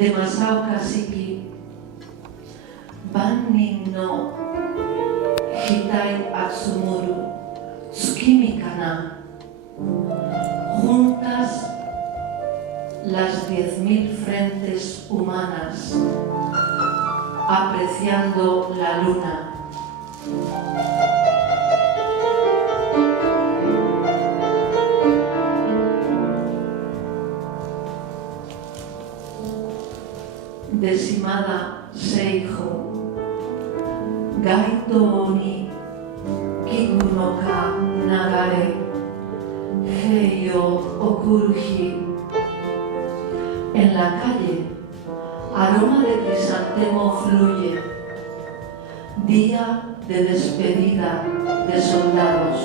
de Masao Kasiki, Bannin no Hitai Atsumuru, Tsukimi Kana, juntas las 10.000 frentes humanas, apreciando la luna. Decimada Seijo, Gaito ni Kiku no ka nagare, Heiyo okuruji. En la calle, aroma de crisantemo fluye, día de despedida de soldados.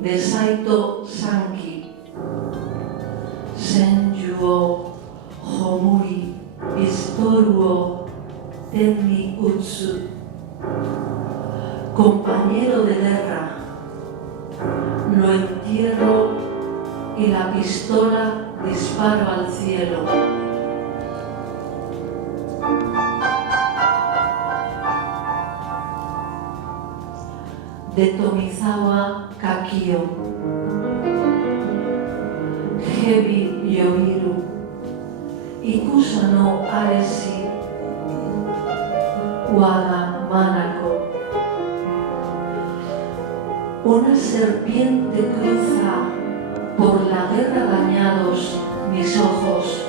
De Saito Sanki, Senjuo Homuri Istoruo Tenni Utsu, compañero de guerra, lo entierro y la pistola disparo al cielo. De Tomizawa Kakio, Hebi Yoiru, Ikusa no Aresi, Wada Manako. Una serpiente cruza por la guerra dañados mis ojos.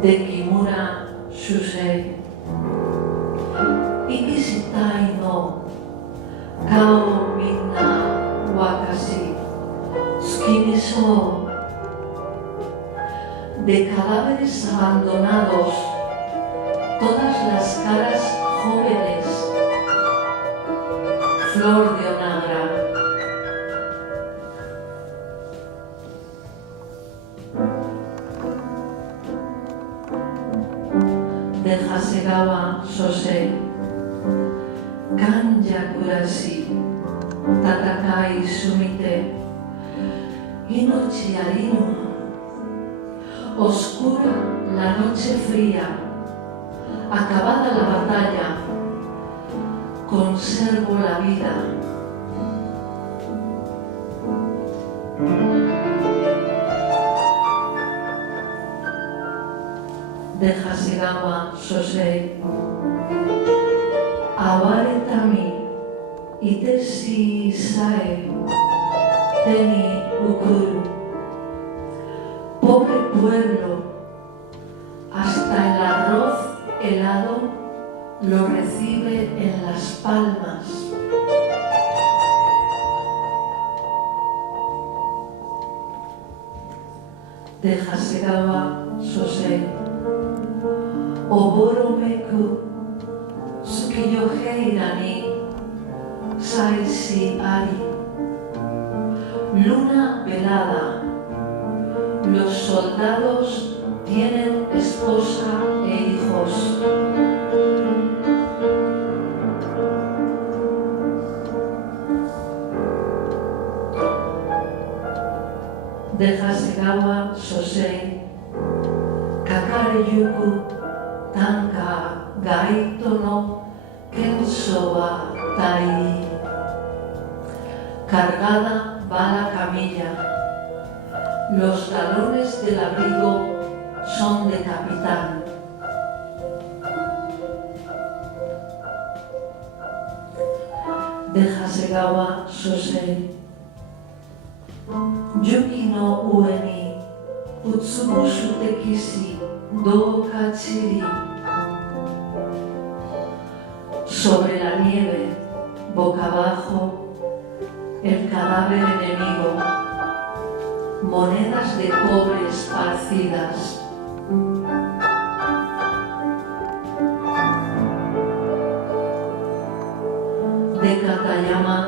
De Kimura Shusei, Ikishitai no Kao minna wakasi, tsukimi so. De cadáveres abandonados, todas las caras jóvenes, flor de onagra. De Hasegawa Sosei, Kanja Kurashi, Tatakai Sumite, Inochi Arinu. Oscura la noche fría, acabada la batalla, conservo la vida. De Hasegawa Sosei, Aware tami, Iteshi sae, Teni ukuru. Pobre pueblo, hasta el arroz helado lo recibe en las palmas. De Hasegawa Sosei, Oboromeku Tsukiyoheira ni Saishi Ari, luna velada. Los soldados tienen esposa e hijos. De Hasegawa Sosei, Kakare yuku tanka gaito no kenso wa tai. Cargada va la camilla. Los galones del abrigo son de capitán. De Hasegawa Sosei, Yuki no ue ni utsubushu tekishi do kachiri. Sobre la nieve, boca abajo, el cadáver enemigo. Monedas de cobre esparcidas. De Katayama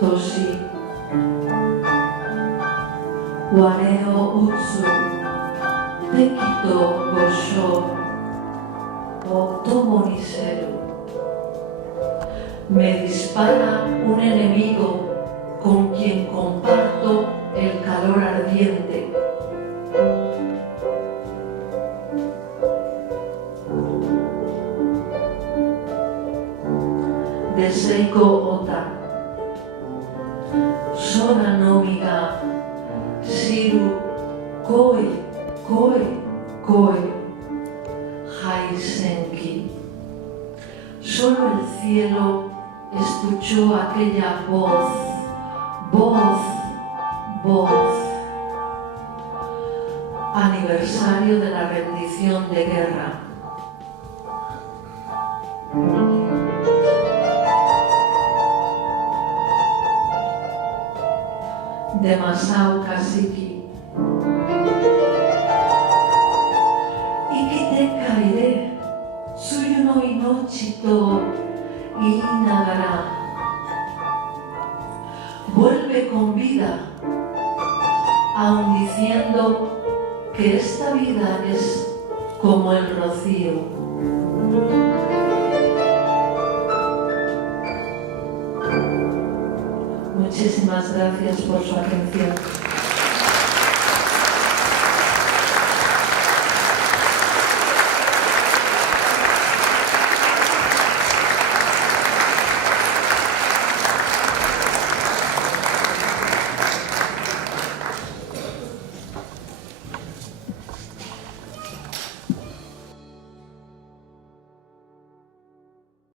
Toshi, Wareo Utsu, Tekito Gosho Otomoniseru. Me dispara un enemigo con quien comparto el calor ardiente. De Seiko Ota. Sora no miga Shiru Koe Koe Koe Haisenki. Solo el cielo escuchó aquella voz, voz, voz. Aniversario de la rendición de guerra. De Masao Kasiki. Ikite kaire, suyu no inochi to inagara. Vuelve con vida, aun diciendo que esta vida es como el rocío. Muchísimas gracias por su atención.